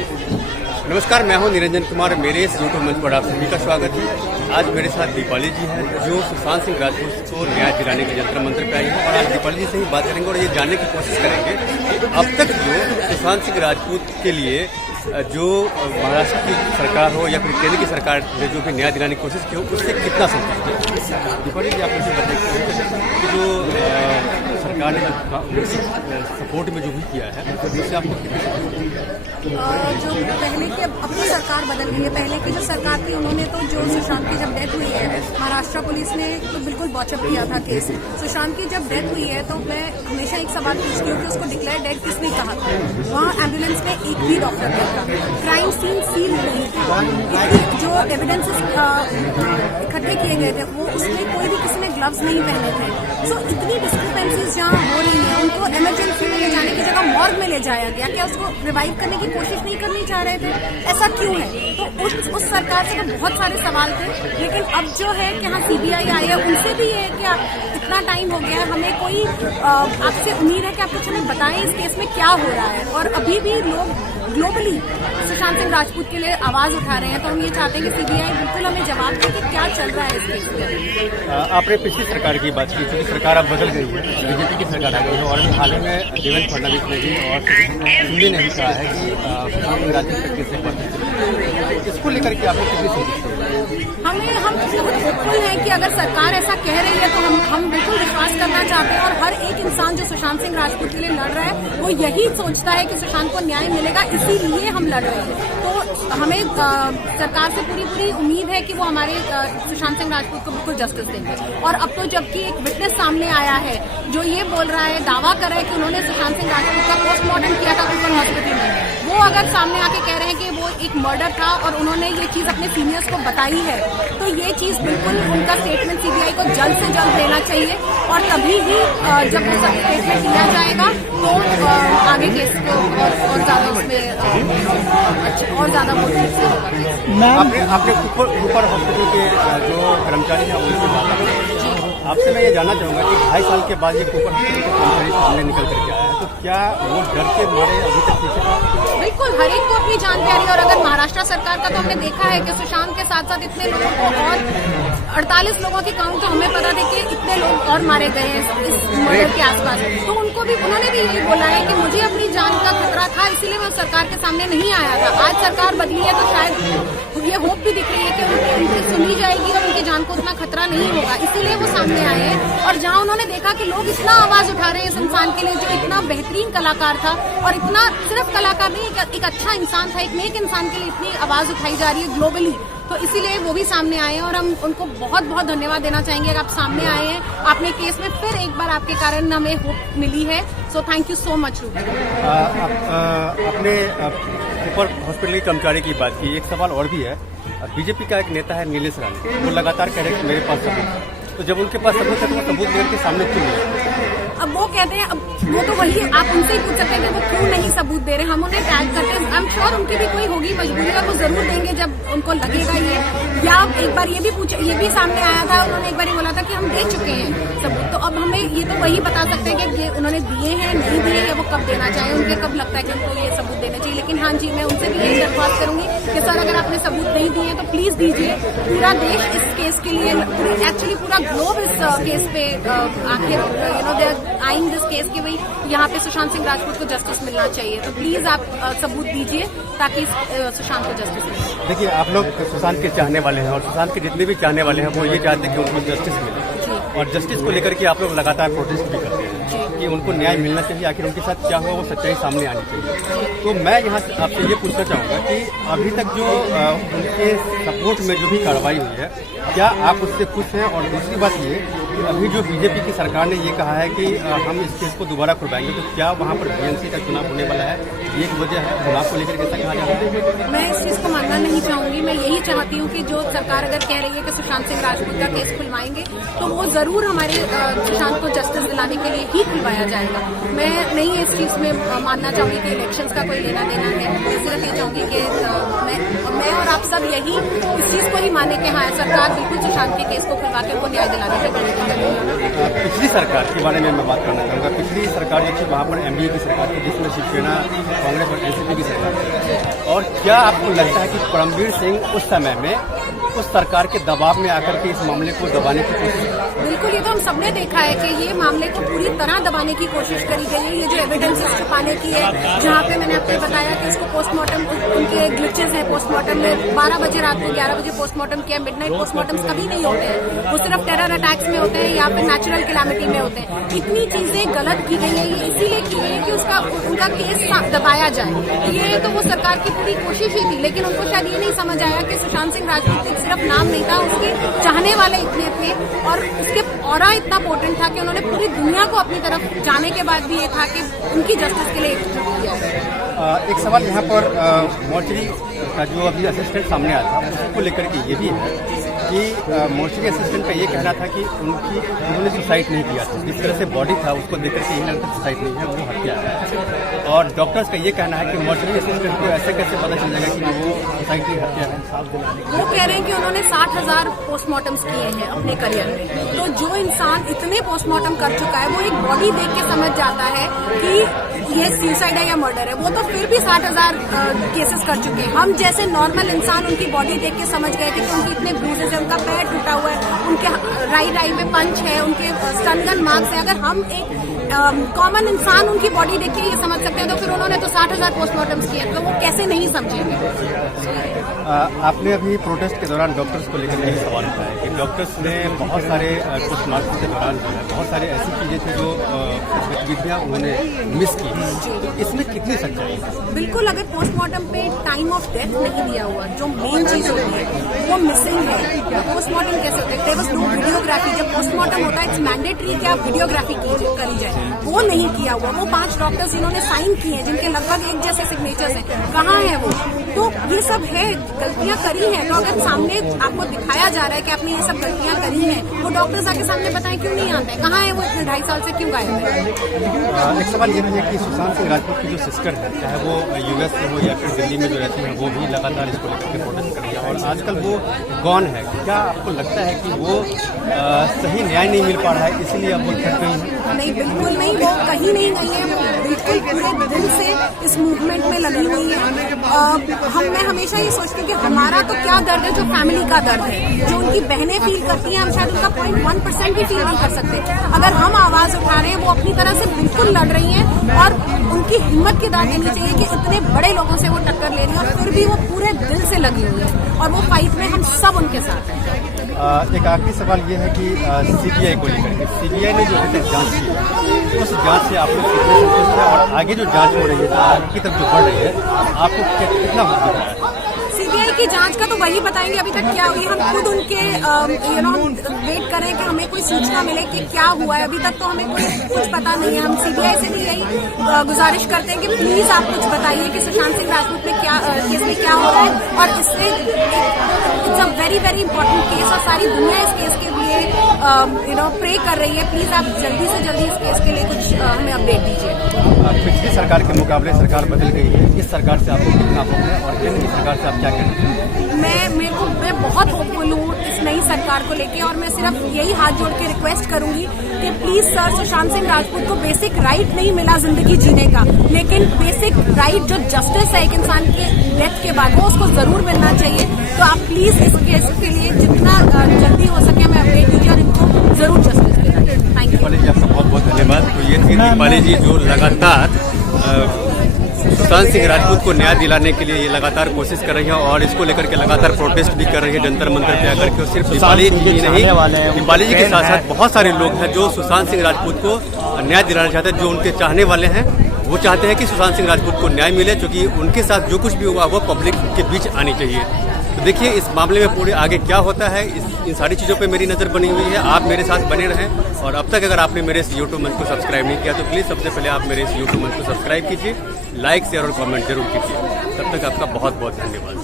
नमस्कार, मैं हूं निरंजन कुमार। मेरे इस यूट्यूब मंच पर आप सभी का स्वागत है। आज मेरे साथ दीपाली जी हैं जो सुशांत सिंह राजपूत को न्याय दिलाने के जंतर मंत्र पे आई है और आज दीपाली जी से ही बात करेंगे और ये जानने की कोशिश करेंगे कि अब तक जो सुशांत सिंह राजपूत के लिए जो महाराष्ट्र की सरकार हो या फिर केंद्र की सरकार ने जो भी न्याय दिलाने की कोशिश की हो उससे कितना संतुष्ट है। दीपाली जी, आप मुझे बताइए कि जो सरकार ने सपोर्ट में जो भी किया है उससे आपको जो पहले की अपनी सरकार बदल गई है। पहले की जो सरकार थी उन्होंने तो जो सुशांत की जब डेथ हुई है, महाराष्ट्र पुलिस ने तो बिल्कुल बॉचअप किया था केस। सुशांत की जब डेथ हुई है तो मैं हमेशा एक सवाल पूछती हूँ कि उसको डिक्लेयर डेड किसने कहा था। वहाँ एम्बुलेंस में एक भी डॉक्टर नहीं था, क्राइम सीन सील नहीं था, जो एविडेंसेस इकट्ठे किए गए थे वो उसमें कोई भी किसी ने ग्लव्स नहीं पहने थे। सो इतनी डिस्क्रिपेंसीज जहाँ हो रही है, उनको इमरजेंसी में ले जाने की जगह मॉर्ग में ले जाया गया। क्या उसको रिवाइव करने की कोशिश नहीं करनी चाह रहे थे? ऐसा क्यों है? तो उस सरकार से तो बहुत सारे सवाल थे, लेकिन अब जो है कि हाँ सीबीआई आई है, उनसे भी ये है कि इतना टाइम हो गया, हमें कोई आपसे उम्मीद है कि आप कुछ हमें बताएं इस केस में क्या हो रहा है। और अभी भी लोग ग्लोबली सुशांत सिंह राजपूत के लिए आवाज उठा रहे हैं, तो हम ये चाहते हैं कि सीबीआई बिल्कुल हमें जवाब दे कि क्या चल रहा है इस केस में। आपने पिछली सरकार की बात की थी, सरकार अब बदल गई है, बीजेपी की सरकार आ गई है और हाल ही में देवेंद्र फडणवीस ने भी और शिंदे ने भी कहा है कि सुशांत सिंह राजपूत के केस में इसको लेकर के आपको कितनी संतुष्टि है? हम बहुत होपफुल हैं कि अगर सरकार ऐसा कह रही है तो हम बिल्कुल विश्वास करना चाहते हैं। और हर एक इंसान जो सुशांत सिंह राजपूत के लिए लड़ रहा है वो यही सोचता है कि सुशांत को न्याय मिलेगा, इसीलिए हम लड़ रहे हैं। तो हमें सरकार से पूरी उम्मीद है कि वो हमारे सुशांत सिंह राजपूत को बिल्कुल जस्टिस देंगे। और अब तो जबकि एक विटनेस सामने आया है जो ये बोल रहा है, दावा कर रहा है कि उन्होंने सुशांत सिंह राजपूत का पोस्टमार्टम किया था ओपन हॉस्पिटल में, वो अगर सामने आके कह रहे हैं कि वो एक मर्डर था और उन्होंने ये चीज अपने सीनियर्स को बताई है, तो ये चीज बिल्कुल उनका स्टेटमेंट सीबीआई को जल्द से जल्द देना चाहिए। और तभी ही जब वो स्टेटमेंट दिया जाएगा तो आगे केस को और ज्यादा उसमें और ज्यादा मोटिव से होगा। आपने ऊपर हॉस्पिटल के जो कर्मचारी हैं उनसे बात की, आपसे मैं ये जानना चाहूंगा कि 2.5 साल के बाद ये ऊपर हॉस्पिटल के कर्मचारी सामने निकल करके आया है, तो क्या वो डर के मारे अभी तक पीछे था? बिल्कुल, हर एक को अपनी जान प्यारी। और अगर महाराष्ट्र सरकार का तो हमने देखा है कि सुशांत के साथ साथ इतने लोगों को और 48 लोगों की काउंट तो हमें पता थी कि इतने लोग और मारे गए हैं इस मर्डर के आसपास। तो उन्होंने भी यही बोला है कि मुझे अपनी जान का खतरा था, इसीलिए मैं सरकार के सामने नहीं आया था। आज सरकार बदली है तो शायद ये होप भी दिख रही है कि उनकी सुनी जाएगी और उनकी जान को उतना खतरा नहीं होगा, इसीलिए वो सामने आए हैं। और जहाँ उन्होंने देखा कि लोग इतना आवाज उठा रहे हैं इस इंसान के लिए जो इतना बेहतरीन कलाकार था, और इतना सिर्फ कलाकार नहीं, एक अच्छा इंसान था, एक नेक इंसान के लिए इतनी आवाज उठाई जा रही है ग्लोबली, तो इसीलिए वो भी सामने आए हैं। और हम उनको बहुत बहुत धन्यवाद देना चाहेंगे कि आप सामने आए हैं, आपने केस में फिर एक बार आपके कारण हमें होप मिली है। So thank you so much. आपने ऊपर हॉस्पिटल के कर्मचारी की बात की, एक सवाल और भी है। बीजेपी का एक नेता है नीलेश राणे, वो लगातार कह रहे हैं कि मेरे पास सबूत है, तो जब उनके पास सबूत है तो वो सबूत लेकर के सामने क्यों नहीं? अब वो कहते हैं, अब वो तो वही आप उनसे ही पूछ सकते हैं कि वो क्यों नहीं सबूत दे रहे। हम उन्हें टैग करते हैं, आई एम श्योर उनकी भी कोई होगी मजबूरी और वो जरूर देंगे जब उनको लगेगा ये। या एक बार ये भी सामने आया था, उन्होंने एक बार ही बोला था कि हम दे चुके हैं सबूत। तो अब हमें ये तो वही बता सकते हैं कि ये उन्होंने दिए हैं, नहीं दिए हैं, वो कब देना चाहिए, उनके कब लगता है कि उनको ये सबूत देना चाहिए। लेकिन हाँ जी, मैं उनसे भी यही दरख्वास्त करूंगी कि सर अगर आपने सबूत नहीं दिए तो प्लीज दीजिए। पूरा देश इस केस के लिए, एक्चुअली पूरा ग्लोब इस केस पे आखिर they are eyeing this case कि भाई यहाँ पे सुशांत सिंह राजपूत को जस्टिस मिलना चाहिए। तो प्लीज आप सबूत दीजिए ताकि सुशांत को जस्टिस मिले। देखिए, आप लोग सुशांत के चाहने वाले हैं और सुशांत के जितने भी चाहने वाले हैं वो ये चाहते हैं कि उनको जस्टिस मिले, और जस्टिस को लेकर के आप लोग लगातार प्रोटेस्ट भी करते हैं कि उनको न्याय मिलना चाहिए, आखिर उनके साथ क्या हुआ वो सच्चाई सामने आनी चाहिए। तो मैं यहाँ से आपसे ये पूछना चाहूँगा कि अभी तक जो उनके सपोर्ट में जो भी कार्रवाई हुई है, क्या आप उससे खुश हैं? और दूसरी बात ये कि अभी जो बीजेपी की सरकार ने ये कहा है कि हम इस केस को दोबारा खुलवाएंगे, तो क्या वहाँ पर बीएनसी का चुनाव होने वाला है? एक वजह है चुनाव को लेकर के ऐसा कहा जा रहा है। मैं इस चीज को मानना नहीं चाहूंगी। मैं यही चाहती हूँ कि जो सरकार अगर कह रही है कि सुशांत सिंह राजपूत का केस खुलवाएंगे, तो वो जरूर हमारे सुशांत को जस्टिस दिलाने के लिए ही खुलवाया जाएगा। मैं नहीं इस चीज में मानना चाहूंगी कि इलेक्शंस का कोई लेना देना है। मैं सिर्फ ये चाहूंगी कि मैं और आप सब यही इस चीज को ही माने कि हाँ, सरकार बिल्कुल सुशांत के केस को खुलवा के उनको न्याय दिलाने के लिए। पिछली सरकार के बारे में मैं बात करना चाहूँगा। पिछली सरकार जो थी वहाँ पर एनडीए की सरकार थी, जिसमें शिवसेना, कांग्रेस और एनसीपी की सरकार थी, और क्या आपको लगता है कि परमवीर सिंह उस समय में उस सरकार के दबाव में आकर के इस मामले को दबाने की कोशिश की? बिल्कुल, ये तो हम सबने देखा है कि ये मामले को पूरी तरह दबाने की कोशिश करी गई है। ये जो एविडेंसेस छुपाने की है, जहाँ पे मैंने आपको बताया कि इसको पोस्टमार्टम, उनके ग्लिचेस हैं पोस्टमार्टम में, 12 बजे रात को 11 बजे पोस्टमार्टम किया। मिडनाइट पोस्टमार्टम्स कभी नहीं होते हैं, वो सिर्फ टेरर अटैक्स में होते हैं या फिर नेचुरल कैलामिटी में होते हैं। इतनी चीजें गलत की गई है, ये इसीलिए की गई है कि उनका केस दबाया जाए। ये तो वो सरकार की पूरी कोशिश ही थी, लेकिन उनको शायद ये नहीं समझ आया कि सुशांत सिंह राजपूत सिर्फ नाम नहीं था, उसके चाहने वाले इतने थे और उसके ऑरा इतना पोटेंट था कि उन्होंने पूरी दुनिया को अपनी तरफ जाने के बाद भी ये था कि उनकी जस्टिस के लिए एकजुट किया। एक सवाल यहाँ पर मोर्चरी का जो अभी असिस्टेंट सामने आया था उसको लेकर के ये भी है कि मोर्चरी असिस्टेंट का ये कहना था कि उन्होंने सुसाइड नहीं किया था। जिस तरह से बॉडी था उसको देखकर के यही लगता सुसाइड नहीं है, वो हत्या है। और डॉक्टर्स का ये कहना है कि मोर्चरी असिस्टेंट को ऐसे कैसे पता चल जाएगा कि वो सुसाइड की हत्या है। वो कह रहे हैं कि उन्होंने 60,000 पोस्टमार्टम्स किए हैं अपने करियर में। तो जो इंसान इतने पोस्टमार्टम कर चुका है, वो एक बॉडी देख के समझ जाता है कि ये सुसाइड है या मर्डर है। वो तो फिर भी 60,000 केसेस कर चुके हैं। हम जैसे नॉर्मल इंसान उनकी बॉडी देख के समझ गए कि उनकी इतने ब्रूजेस है, उनका पैर टूटा हुआ है, उनके राइट आई में पंच है, उनके स्टनगन मार्क्स है। अगर हम एक कॉमन इंसान उनकी बॉडी देख के ये समझ सकते हैं, तो फिर उन्होंने तो 60,000 पोस्टमार्टम्स किए, तो वो कैसे नहीं समझेंगे। आपने अभी प्रोटेस्ट के दौरान डॉक्टर्स को लेकर यही सवाल उठाया कि डॉक्टर्स ने बहुत सारे पोस्टमार्टम के दौरान जो है बहुत सारे ऐसी चीजें थी जो गतिविधियां उन्होंने मिस की। तो इसमें कितनी सच्चाई है? बिल्कुल, अगर पोस्टमार्टम पे टाइम ऑफ डेथ नहीं दिया हुआ, जो मेन चीज होती है वो मिसिंग है, पोस्टमार्टम कैसे होता है? There was no videography. जब पोस्टमार्टम होता है इट्स मैंडेटरी कि आप वीडियोग्राफी करी जाए, वो नहीं किया हुआ। वो 5 डॉक्टर्स जिन्होंने साइन किए हैं, जिनके लगभग एक जैसे सिग्नेचर्स हैं, कहाँ है वो? तो ये सब है, गलतियां करी हैं। तो अगर सामने आपको दिखाया जा रहा है कि आपने ये सब गलतियां करी हैं, वो डॉक्टर्स आके सामने बताएं क्यों नहीं आते हैं? कहाँ है वो? इतने 2.5 साल से क्यों गायब है? एक सवाल ये भी है कि सुशांत सिंह राजपूत की जो सिस्टर है, चाहे वो यूएस में हो या फिर दिल्ली में जो रहती है, वो भी लगातार इसको लेकर के प्रोटेस्ट कर रही है और आजकल वो गॉन है। क्या आपको लगता है कि वो सही न्याय नहीं मिल पा रहा है, इसीलिए अब वो छट गई है? नहीं, बिल्कुल नहीं, वो कहीं नहीं गई है। वो बिल्कुल पूरे दिल से इस मूवमेंट में लगी हुई है। मैं हमेशा ये सोचती हूँ कि हमारा तो क्या दर्द है जो फैमिली का दर्द है, जो उनकी बहनें फील करती हैं, हम शायद उनका 0.1% भी फील नहीं कर सकते। अगर हम आवाज उठा रहे हैं, वो अपनी तरह से बिल्कुल लड़ रही हैं और उनकी हिम्मत की दाद देनी चाहिए कि इतने बड़े लोगों से वो टक्कर ले रही है और फिर भी वो पूरे दिल से लगी हुई है और वो फाइट में हम सब उनके साथ हैं। एक आखिरी सवाल ये है कि सीबीआई को लेकर के सीबीआई ने जो अभी तक जांच की, उस जांच से आप लोग कितने संतुष्ट हैं और आगे जो जांच हो रही है, आगे की तरफ जो बढ़ रही है, आपको कितना वक्त दिख रहा है? सीबीआई की जांच का तो वही बताएंगे अभी तक क्या हुई। हम खुद उनके हम वेट करें कि हमें कोई सूचना मिले कि क्या हुआ है। अभी तक तो हमें कुछ पता नहीं है। हम सीबीआई से भी यही गुजारिश करते हैं कि प्लीज आप कुछ बताइए कि सुशांत सिंह राजपूत में क्या केस में क्या हो रहा है और इससे it's a very very important case और सारी दुनिया इस केस के लिए प्रे कर रही है। प्लीज आप जल्दी से जल्दी इस केस के लिए कुछ हमें अपडेट दीजिए। पिछली सरकार के मुकाबले सरकार बदल गई है, इस सरकार से आपको कितना होप है और केंद्र की सरकार से आप क्या कहना चाहते हैं? मैं बहुत होपफुल हूँ इस नई सरकार को लेके और मैं सिर्फ यही हाथ जोड़ के रिक्वेस्ट करूंगी कि प्लीज सर, सुशांत सिंह राजपूत को बेसिक राइट नहीं मिला जिंदगी जीने का, लेकिन बेसिक राइट जो जस्टिस है एक इंसान के डेथ के बाद, वो उसको जरूर मिलना चाहिए। तो आप प्लीज इस केस के लिए जितना जल्दी हो सके हमें अपडेट दीजिए और इनको जरूर जस्टिस दीजिए। थैंक यू दीपाली जी, आपका बहुत बहुत धन्यवाद। तो ये थी दीपाली जी जो लगातार सुशांत सिंह राजपूत को न्याय दिलाने के लिए ये लगातार कोशिश कर रही है और इसको लेकर के लगातार प्रोटेस्ट भी कर रही है जंतर मंतर पे आकर के। और सिर्फ दीपाली जी ही नहीं, दीपाली जी के साथ साथ बहुत सारे लोग हैं जो सुशांत सिंह राजपूत को न्याय दिलाना चाहते हैं, जो उनके चाहने वाले हैं। वो चाहते हैं कि सुशांत सिंह राजपूत को न्याय मिले, क्योंकि उनके साथ जो कुछ भी हुआ वो पब्लिक के बीच आनी चाहिए। तो देखिए इस मामले में पूरे आगे क्या होता है, इन सारी चीज़ों पे मेरी नज़र बनी हुई है। आप मेरे साथ बने रहें और अब तक अगर आपने मेरे इस यूट्यूब मंच को सब्सक्राइब नहीं किया तो प्लीज़ सबसे पहले आप मेरे इस यूट्यूब मंच को सब्सक्राइब कीजिए, लाइक शेयर और कमेंट जरूर कीजिए। तब तक आपका बहुत बहुत धन्यवाद।